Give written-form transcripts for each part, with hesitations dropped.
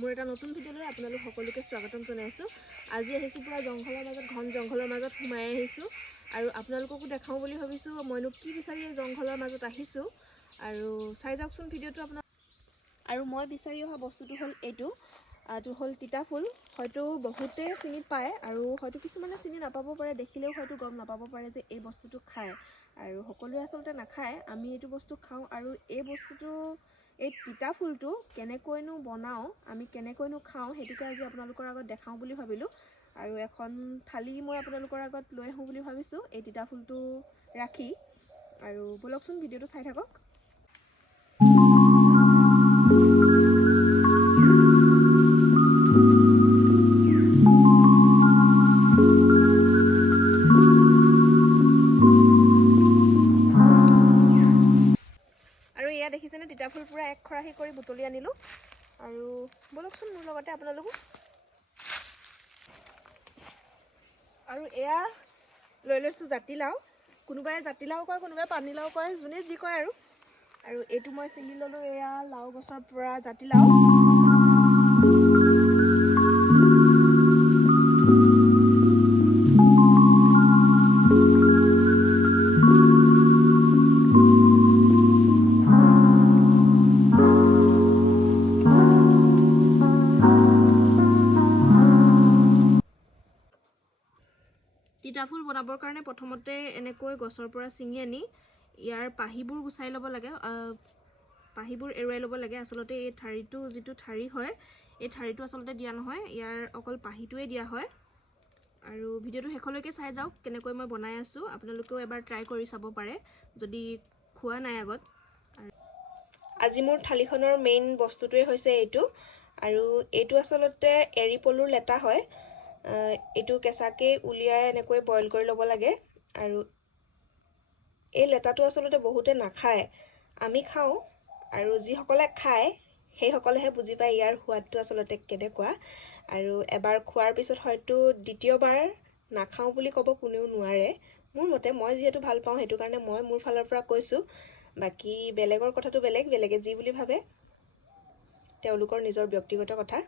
মোৰ এটা নতুন ভিডিঅ'লৈ আপোনালোক সকলোকে স্বাগতম জনাইছোঁ। আজি আহিছোঁ পুৰা জংঘলৰ মাজত, ঘন জংঘলৰ মাজত সোমাই আহিছোঁ আৰু আপোনালোককো দেখাওঁ বুলি ভাবিছোঁ মইনো কি বিচাৰি জংঘলৰ মাজত আহিছোঁ। আৰু চাই যাওকচোন ভিডিঅ'টো আপোনাৰ। আৰু মই বিচাৰি অহা বস্তুটো হ'ল এইটো হ'ল তিতা ফুল। হয়তো বহুতে চিনি পায় আৰু হয়তো কিছুমানে চিনি নাপাব পাৰে, দেখিলেও হয়তো গম নাপাব পাৰে যে এই বস্তুটো খায়। আৰু সকলোৱে আচলতে নাখায়, আমি এইটো বস্তু খাওঁ। আৰু এই তিতা ফুলটো কেনেকৈনো বনাওঁ, আমি কেনেকৈনো খাওঁ, সেইটোকে আজি আপোনালোকৰ আগত দেখাওঁ বুলি ভাবিলোঁ। আৰু এখন থালি মই আপোনালোকৰ আগত লৈ আহোঁ বুলি ভাবিছোঁ এই তিতা ফুলটো ৰাখি। আৰু ব'লকচোন ভিডিঅ'টো চাই থাকক। আৰু এয়া দেখিছেনে, তিতা ফুল পূৰা এক খৰাহি কৰি বুটলি আনিলোঁ। আৰু ব'লকচোন মোৰ লগতে আপোনালোকো। আৰু এয়া লৈ লৈছোঁ জাতিলাও। কোনোবাই জাতিলাও কয়, কোনোবাই পানীলাও কয়, যোনে যি কয় আৰু এইটো মই ছিঙি ল'লোঁ, এয়া লাও গছৰ পৰা জাতিলাও। তিতা ফুল বনাবৰ কাৰণে প্ৰথমতে এনেকৈ গছৰ পৰা ছিঙি আনি ইয়াৰ পাহিবোৰ গুচাই ল'ব লাগে, পাহিবোৰ এৰুৱাই ল'ব লাগে। আচলতে এই ঠাৰিটো যিটো ঠাৰি হয়, এই ঠাৰিটো আচলতে দিয়া নহয়, ইয়াৰ অকল পাহিটোৱে দিয়া হয়। আৰু ভিডিঅ'টো শেষলৈকে চাই যাওক, কেনেকৈ মই বনাই আছোঁ। আপোনালোকেও এবাৰ ট্ৰাই কৰি চাব পাৰে যদি খোৱা নাই আগত। আজি মোৰ থালিখনৰ মেইন বস্তুটোৱে হৈছে এইটো। আৰু এইটো আচলতে এৰী পলুৰ লেটা হয়। এইটো কেঁচাকৈ উলিয়াই এনেকৈ বইল কৰি ল'ব লাগে। আৰু এই লেটাটো আচলতে বহুতে নাখায়, আমি খাওঁ। আৰু যিসকলে খায় সেইসকলেহে বুজি পায় ইয়াৰ সোৱাদটো আচলতে কেনেকুৱা। আৰু এবাৰ খোৱাৰ পিছত হয়তো দ্বিতীয়বাৰ নাখাওঁ বুলি ক'ব কোনেও নোৱাৰে। মোৰ মতে, মই যিহেতু ভাল পাওঁ সেইটো কাৰণে মই মোৰ ফালৰ পৰা কৈছোঁ। বাকী বেলেগৰ কথাটো বেলেগে যি বুলি ভাবে তেওঁলোকৰ নিজৰ ব্যক্তিগত কথা।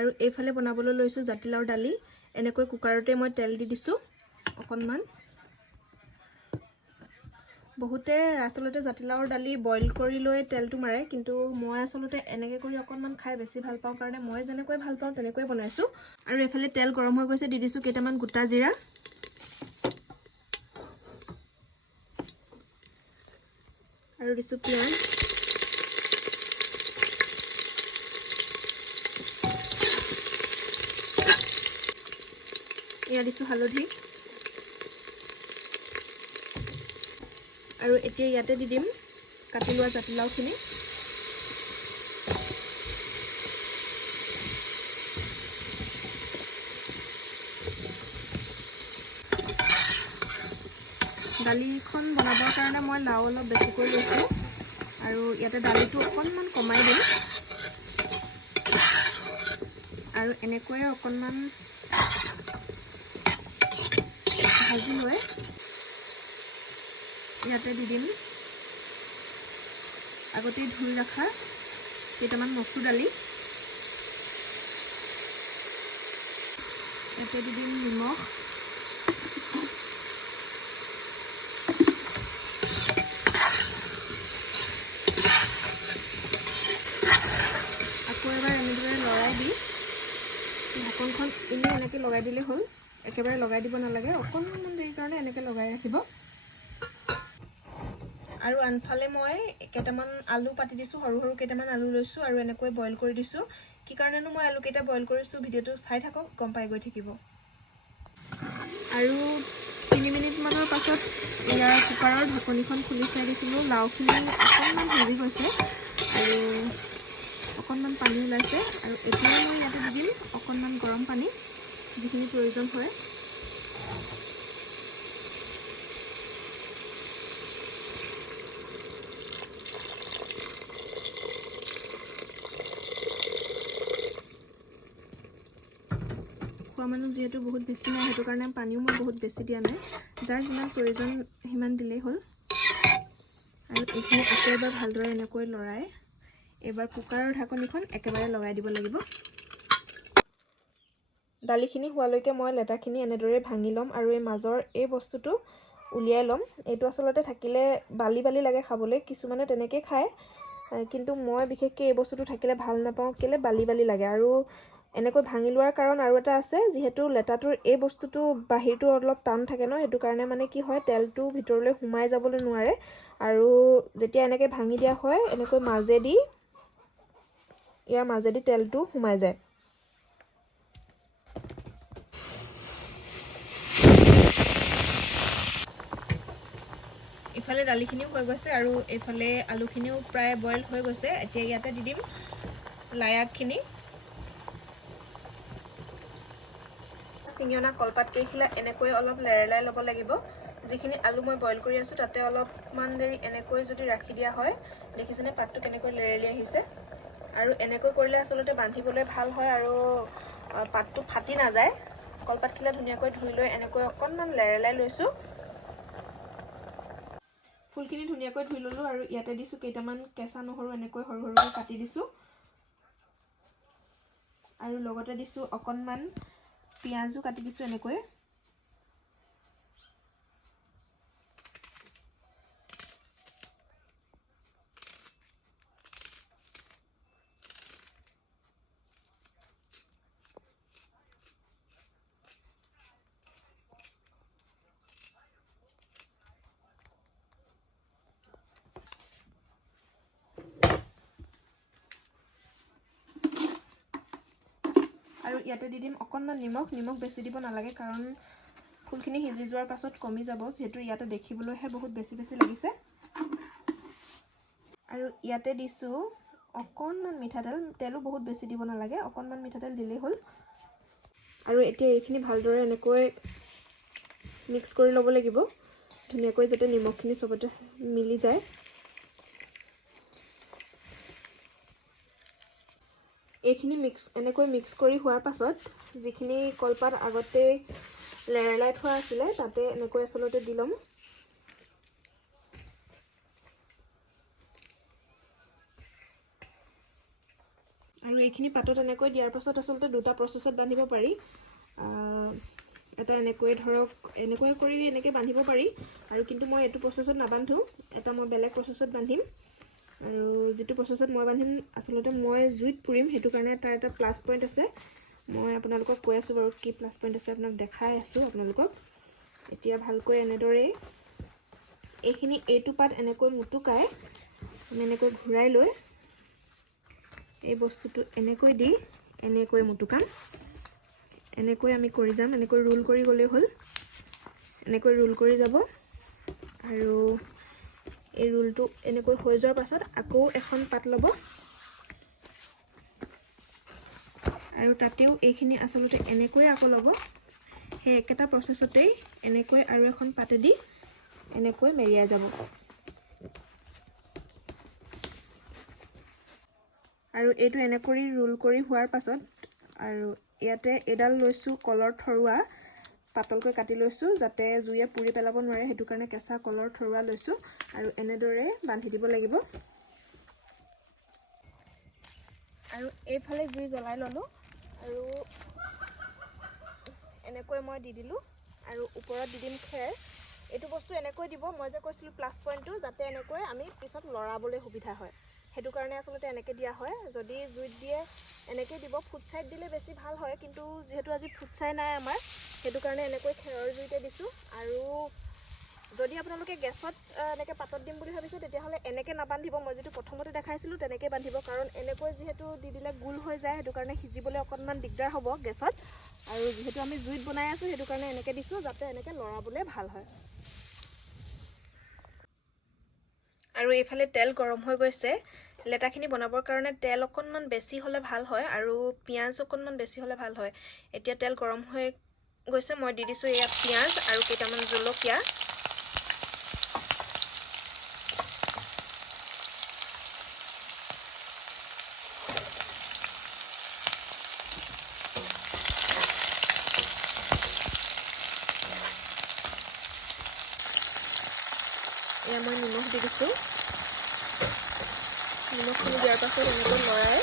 আৰু এইফালে বনাবলৈ লৈছোঁ জাতিলাওৰ দালি। এনেকৈ কুকাৰতে মই তেল দি দিছোঁ অকণমান। বহুতে আচলতে জাতিলাওৰ দালি বইল কৰি লৈ তেলটো মাৰে, কিন্তু মই আচলতে এনেকৈ কৰি অকণমান খাই বেছি ভাল পাওঁ কাৰণে মই যেনেকৈ ভাল পাওঁ তেনেকৈ বনাইছোঁ। আৰু এইফালে তেল গৰম হৈ গৈছে, দি দিছোঁ কেইটামান গোটা জিৰা। আৰু দিছোঁ পিঁয়াজ। এয়া দিছোঁ হালধি। আৰু এতিয়া ইয়াতে দি দিম কাটি লোৱা জাতিলাওখিনি। দালিখন বনাবৰ কাৰণে মই লাও অলপ বেছিকৈ লৈছোঁ। আৰু ইয়াতে দালিটো অকণমান কমাই দিম। আৰু এনেকৈয়ে অকণমান ভাজি লৈ ইয়াতে দি দিম আগতেই ধুই ৰখা কেইটামান মচুৰ দালি। ইয়াতে দি দিম নিমখ। আকৌ এবাৰ এনেদৰে লৰাই দি ঢাকনখন এনেকৈ লগাই দিলেই হ'ল। একেবাৰে লগাই দিব নালাগে, অকণমান দেৰিৰ কাৰণে এনেকৈ লগাই ৰাখিব। আৰু আনফালে মই কেইটামান আলু পাতি দিছোঁ, সৰু সৰু কেইটামান আলু লৈছোঁ আৰু এনেকৈ বইল কৰি দিছোঁ। কি কাৰণেনো মই আলুকেইটা বইল কৰিছোঁ ভিডিঅ'টো চাই থাকক, গম পাই গৈ থাকিব। আৰু 3 মিনিটমানৰ পাছত ইয়াৰ কুকাৰৰ ঢাকনিখন খুলি চাই দেখিলোঁ লাওখিনি অকণমান হেৰি হৈছে আৰু অকণমান পানী ওলাইছে। আৰু এতিয়া মই ইয়াতে দি দিম অকণমান গৰম পানী, যিখিনি প্ৰয়োজন হয়। খোৱা মানুহ যিহেতু বহুত বেছি নাই, সেইটো কাৰণে পানীও মই বহুত বেছি দিয়া নাই। যাৰ যিমান প্ৰয়োজন সিমান দিলেই হ'ল। আৰু এইখিনি আকৌ এবাৰ ভালদৰে এনেকৈ লৰাই এবাৰ কুকাৰৰ ঢাকনিখন একেবাৰে লগাই দিব লাগিব। দালিখিনি হোৱালৈকে মই লেটাখিনি এনেদৰে ভাঙি ল'ম আৰু এই মাজৰ এই বস্তুটো উলিয়াই ল'ম। এইটো আচলতে থাকিলে বালি বালি লাগে খাবলৈ, কিছুমানে তেনেকৈ খায়, কিন্তু মই বিশেষকৈ এই বস্তুটো থাকিলে ভাল নাপাওঁ, কেলৈ বালি বালি লাগে। আৰু এনেকৈ ভাঙি লোৱাৰ কাৰণ আৰু এটা আছে, যিহেতু লেটাটোৰ এই বস্তুটো বাহিৰটো অলপ টান থাকে ন, সেইটো কাৰণে মানে কি হয় তেলটো ভিতৰলৈ সোমাই যাবলৈ নোৱাৰে। আৰু যেতিয়া এনেকৈ ভাঙি দিয়া হয়, এনেকৈ ইয়াৰ মাজেদি তেলটো সোমাই যায়। ইফালে দালিখিনিও হৈ গৈছে আৰু এইফালে আলুখিনিও প্ৰায় বইল হৈ গৈছে। এতিয়া ইয়াতে দি দিম লাই আগখিনি। ছিঙি অনা কলপাত কেইখিলা এনেকৈ অলপ লেৰেলাই ল'ব লাগিব। যিখিনি আলু মই বইল কৰি আছোঁ তাতে অলপমান দেৰি এনেকৈ যদি ৰাখি দিয়া হয়, দেখিছেনে পাতটো কেনেকৈ লেৰেলি আহিছে। আৰু এনেকৈ কৰিলে আচলতে বান্ধিবলৈ ভাল হয় আৰু পাতটো ফাটি নাযায়। কলপাতখিলা ধুনীয়াকৈ ধুই লৈ এনেকৈ অকণমান লেৰেলাই লৈছোঁ। ফুলখিনি ধুনীয়াকৈ ধুই ল'লোঁ আৰু ইয়াতে দিছোঁ কেইটামান কেঁচা নহৰু, এনেকৈ সৰু সৰুকৈ কাটি দিছোঁ। আৰু লগতে দিছোঁ অকণমান পিঁয়াজো কাটি দিছোঁ এনেকৈ। আৰু ইয়াতে দি দিম অকণমান নিমখ। নিমখ বেছি দিব নালাগে, কাৰণ ফুলখিনি সিজি যোৱাৰ পাছত কমি যাব, যিহেতু ইয়াতে দেখিবলৈহে বহুত বেছি বেছি লাগিছে। আৰু ইয়াতে দিছোঁ অকণমান মিঠাতেল। তেলো বহুত বেছি দিব নালাগে, অকণমান মিঠাতেল দিলেই হ'ল। আৰু এতিয়া এইখিনি ভালদৰে এনেকৈ মিক্স কৰি ল'ব লাগিব, ধুনীয়াকৈ যাতে নিমখখিনি চবতে মিলি যায়। এইখিনি এনেকৈ মিক্স কৰি হোৱাৰ পাছত যিখিনি কলপাত আগতে লেৰেলাই থোৱা আছিলে তাতে এনেকৈ আচলতে দি ল'ম। আৰু এইখিনি পাতত এনেকৈ দিয়াৰ পাছত আচলতে দুটা প্ৰচেছত বান্ধিব পাৰি। এটা এনেকৈ ধৰক এনেকৈ কৰি এনেকৈ বান্ধিব পাৰি, আৰু কিন্তু মই এইটো প্ৰচেছত নাবান্ধো, এটা মই বেলেগ প্ৰচেছত বান্ধিম। আৰু যিটো প্ৰচেছত মই বান্ধিম আচলতে মই জুইত পুৰিম, সেইটো কাৰণে তাৰ এটা প্লাছ পইণ্ট আছে। মই আপোনালোকক কৈ আছোঁ বাৰু কি প্লাছ পইণ্ট আছে, আপোনাক দেখাই আছোঁ আপোনালোকক। এতিয়া ভালকৈ এনেদৰেই এইখিনি এইটো পাত এনেকৈ মুটুকাই আমি এনেকৈ ঘূৰাই লৈ এই বস্তুটো এনেকৈ দি এনেকৈ মুটুকাম। এনেকৈ আমি কৰি যাম, এনেকৈ ৰোল কৰি গ'লেই হ'ল। এনেকৈ ৰোল কৰি যাব আৰু এই ৰোলটো এনেকৈ হৈ যোৱাৰ পাছত আকৌ এখন পাত ল'ব আৰু তাতেও এইখিনি আচলতে এনেকৈ আকৌ ল'ব। সেই একেটা প্ৰচেছতেই এনেকৈ আৰু এখন পাতেদি এনেকৈ মেৰিয়াই যাব। আৰু এইটো এনেকৈ ৰোল কৰি হোৱাৰ পাছত আৰু ইয়াতে এডাল লৈছোঁ কলৰ থৰুৱা, পাতলকৈ কাটি লৈছোঁ যাতে জুয়ে পুৰি পেলাব নোৱাৰে, সেইটো কাৰণে কেঁচা কলৰ থৰুৱা লৈছোঁ আৰু এনেদৰে বান্ধি দিব লাগিব। আৰু এইফালে জুই জ্বলাই ল'লোঁ আৰু এনেকৈ মই দি দিলোঁ আৰু ওপৰত দি দিম খেৰ। এইটো বস্তু এনেকৈ দিব, মই যে কৈছিলোঁ প্লাছ পইণ্টটো, যাতে এনেকৈ আমি পিছত লৰাবলৈ সুবিধা হয়, সেইটো কাৰণে আচলতে এনেকৈ দিয়া হয়। যদি জুইত দিয়ে এনেকৈ দিব, ফুট ছাইড দিলে বেছি ভাল হয়, কিন্তু যিহেতু আজি ফুট ছাই নাই আমাৰ, সেইটো কাৰণে এনেকৈ খেৰৰ জুইতে দিছোঁ। আৰু যদি আপোনালোকে গেছত এনেকৈ পাতত দিম বুলি ভাবিছে তেতিয়াহ'লে এনেকৈ নাবান্ধিব, মই যিটো প্ৰথমতে দেখাইছিলোঁ তেনেকৈ বান্ধিব, কাৰণ এনেকৈ যিহেতু দি দিলে গোল হৈ যায়, সেইটো কাৰণে সিজিবলৈ অকণমান দিগদাৰ হ'ব গেছত। আৰু যিহেতু আমি জুইত বনাই আছোঁ সেইটো কাৰণে এনেকৈ দিছোঁ, যাতে এনেকৈ লৰাবলৈ ভাল হয়। আৰু এইফালে তেল গৰম হৈ গৈছে। লেটাখিনি বনাবৰ কাৰণে তেল অকণমান বেছি হ'লে ভাল হয় আৰু পিঁয়াজ অকণমান বেছি হ'লে ভাল হয়। এতিয়া তেল গৰম হৈ গৈছে, মই দি দিছোঁ এয়া পিঁয়াজ আৰু কেইটামান জলকীয়া। এয়া মই নিমখ দি দিছোঁ। নিমখখিনি দিয়াৰ পাছত এনেকৈ লৰাই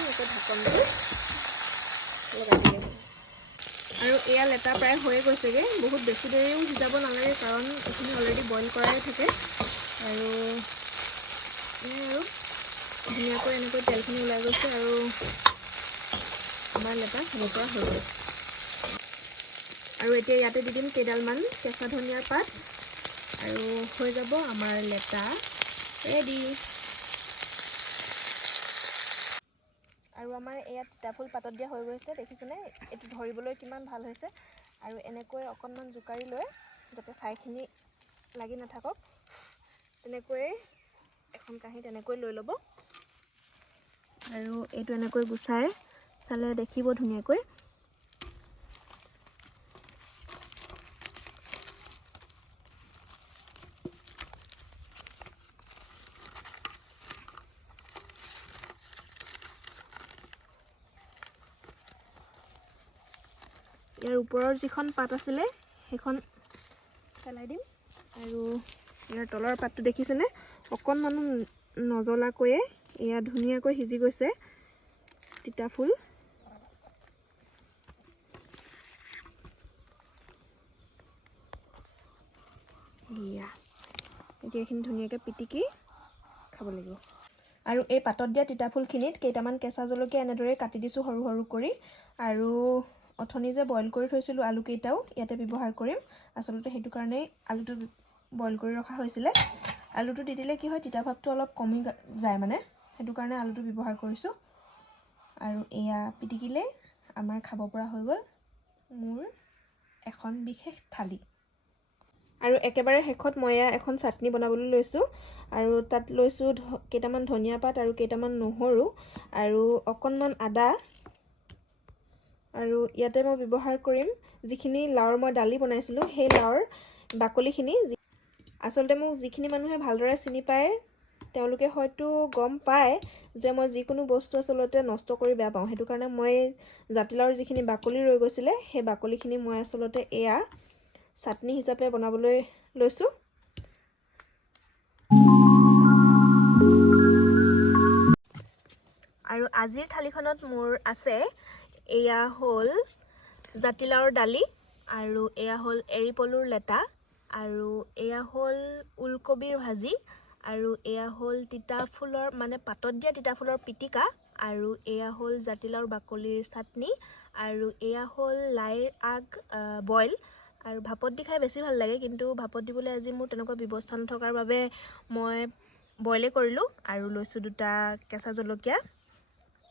এনেকৈ ঢাকনটো লগাই দিলে। আৰু এয়া লেটা প্ৰায় হৈয়ে গৈছেগৈ। বহুত বেছি দেৰিও সিজাব নালাগে, কাৰণ এইখিনি অলৰেডি বইল কৰাই থাকে। আৰু ধুনীয়াকৈ এনেকৈ তেলখিনি ওলাই গৈছে আৰু আমাৰ লেটা খাব পৰা হৈ গ'ল। আৰু এতিয়া ইয়াতে দি দিম কেইডালমান কেঁচা ধনিয়াৰ পাত আৰু হৈ যাব আমাৰ লেটা ৰেডি। আৰু আমাৰ এয়া তিতাফুল পাতত দিয়া হৈ গৈছে, দেখিছেনে? এইটো ধৰিবলৈ কিমান ভাল হৈছে। আৰু এনেকৈ অকণমান জোকাৰি লৈ, যাতে ছাইখিনি লাগি নাথাকক, তেনেকৈয়ে এখন কাঁহীত এনেকৈ লৈ ল'ব। আৰু এইটো এনেকৈ গুচাই চালে দেখিব ধুনীয়াকৈ। ইয়াৰ ওপৰৰ যিখন পাত আছিলে সেইখন পেলাই দিম। আৰু ইয়াৰ তলৰ পাতটো দেখিছেনে? অকণমানো নজ্বলাকৈয়ে এয়া ধুনীয়াকৈ সিজি গৈছে তিতাফুল। এয়া এতিয়া এইখিনি ধুনীয়াকৈ পিটিকি খাব লাগিব। আৰু এই পাতত দিয়া তিতাফুলখিনিত কেইটামান কেঁচা জলকীয়া এনেদৰে কাটি দিছোঁ সৰু সৰু কৰি। আৰু অথনি যে বইল কৰি থৈছিলোঁ আলুকেইটাও ইয়াতে ব্যৱহাৰ কৰিম। আচলতে সেইটো কাৰণেই আলুটো বইল কৰি ৰখা হৈছিলে। আলুটো দি দিলে কি হয়, তিতা ভাৱটো অলপ কমি যায়, মানে সেইটো কাৰণে আলুটো ব্যৱহাৰ কৰিছোঁ। আৰু এয়া পিটিকিলে আমাৰ খাব পৰা হৈ গ'ল মোৰ এখন বিশেষ থালি। আৰু একেবাৰে শেষত মই এয়া এখন চাটনি বনাবলৈ লৈছোঁ। আৰু তাত লৈছোঁ কেইটামান ধনিয়া পাত আৰু কেইটামান নহৰু আৰু অকণমান আদা। আৰু ইয়াতে মই ব্যৱহাৰ কৰিম যিখিনি লাওৰ মই দালি বনাইছিলোঁ, সেই লাওৰ বাকলিখিনি। আচলতে মোক যিখিনি মানুহে ভালদৰে চিনি পায় তেওঁলোকে হয়তো গম পায় যে মই যিকোনো বস্তু আচলতে নষ্ট কৰি বেয়া পাওঁ। সেইটো কাৰণে মই জাতিলাওৰ যিখিনি বাকলি ৰৈ গৈছিলে সেই বাকলিখিনি মই আচলতে এয়া চাটনি হিচাপে বনাবলৈ লৈছোঁ। আৰু আজিৰ থালিখনত মোৰ আছে, এয়া হ'ল জাতিলাওৰ দালি, আৰু এয়া হ'ল এৰী পলুৰ লেটা, আৰু এয়া হ'ল ওলকবিৰ ভাজি, আৰু এয়া হ'ল তিতাফুলৰ মানে পাতত দিয়া তিতাফুলৰ পিটিকা, আৰু এয়া হ'ল জাতিলাওৰ বাকলিৰ চাটনি, আৰু এয়া হ'ল লাইৰ আগ বইল। আৰু ভাপত দি খাই বেছি ভাল লাগে, কিন্তু ভাপত দিবলৈ আজি মোৰ তেনেকুৱা ব্যৱস্থা নথকাৰ বাবে মই বইলে কৰিলোঁ। আৰু লৈছোঁ 2টা কেঁচা জলকীয়া,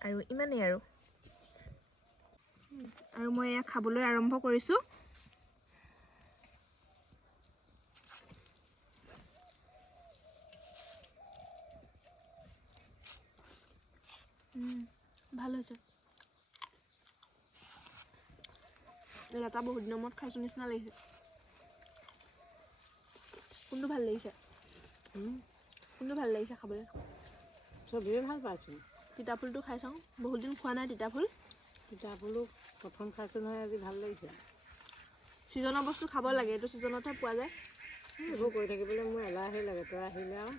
আৰু ইমানেই আৰু মই এয়া খাবলৈ আৰম্ভ কৰিছোঁ। ভাল হৈছে। লেটা বহুত দিনৰ মূৰত খাইছোঁ নিচিনা লাগিছে। কোনটো ভাল লাগিছে? কোনটো ভাল লাগিছে খাবলৈ? চবেই ভাল পাইছোঁ। তিতাফুলটো খাই চাওঁ, বহুত দিন খোৱা নাই তিতাফুল। তিতাফুলো প্ৰথম খাইছোঁ নহয়, আজি ভাল লাগিছে। ছিজনৰ বস্তু খাব লাগে, এইটো ছিজনতহে পোৱা যায়। এইবোৰ কৰি থাকিবলৈ মোৰ এলাহে লাগে। তই আহিলে আৰু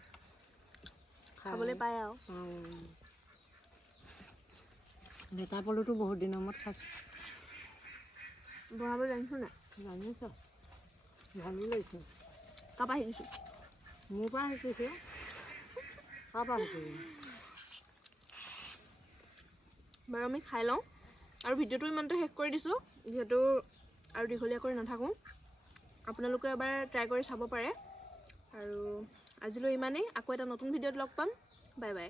খাবলৈ পায় আৰু। লেটা পলুটো বহুত দিনৰ মূৰত খাইছোঁ। বনাব জানিছোঁ নাই? জানিছ, ভালো লাগিছে। কাৰপৰা শিকিছোঁ? মোৰ পৰা শিকিছোঁ। কাৰপৰা শিকিছোঁ? বাৰু আমি খাই লওঁ, আৰু ভিডিঅ'টো ইমানতে শেষ কৰি দিছোঁ, যিহেতু আৰু দীঘলীয়া কৰি নাথাকোঁ। আপোনালোকে এবাৰ ট্ৰাই কৰি চাব পাৰে। আৰু আজিলৈ ইমানেই। আকৌ এটা নতুন ভিডিঅ'ত লগ পাম। Bye bye.